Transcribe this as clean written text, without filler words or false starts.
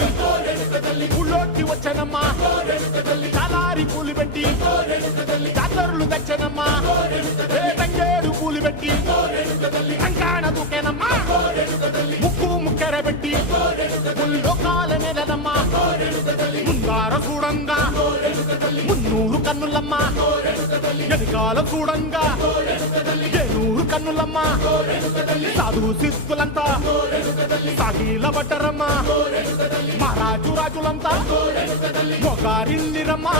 పెట్టి ఊళ్ళోకి వచ్చనమ్మా చాలారి పూలు పెట్టి జాతరులు తెచ్చనమ్మా తంగేడు పూలు పెట్టి అంకాణ దూకేనమ్మా ముక్కు ముక్కెర పెట్టి ముల్లోకాల నెలనమ్మా ముందార చూడంగా మున్నూరు కన్నులమ్మా వెనకాల చూడంగా ఏనూరు కన్నులమ్మా సాధు సిద్ధులంతా సాగిల పడ్డరమ్మా మహారాజు రాజులంతా మొగారిల్లిరమ్మా.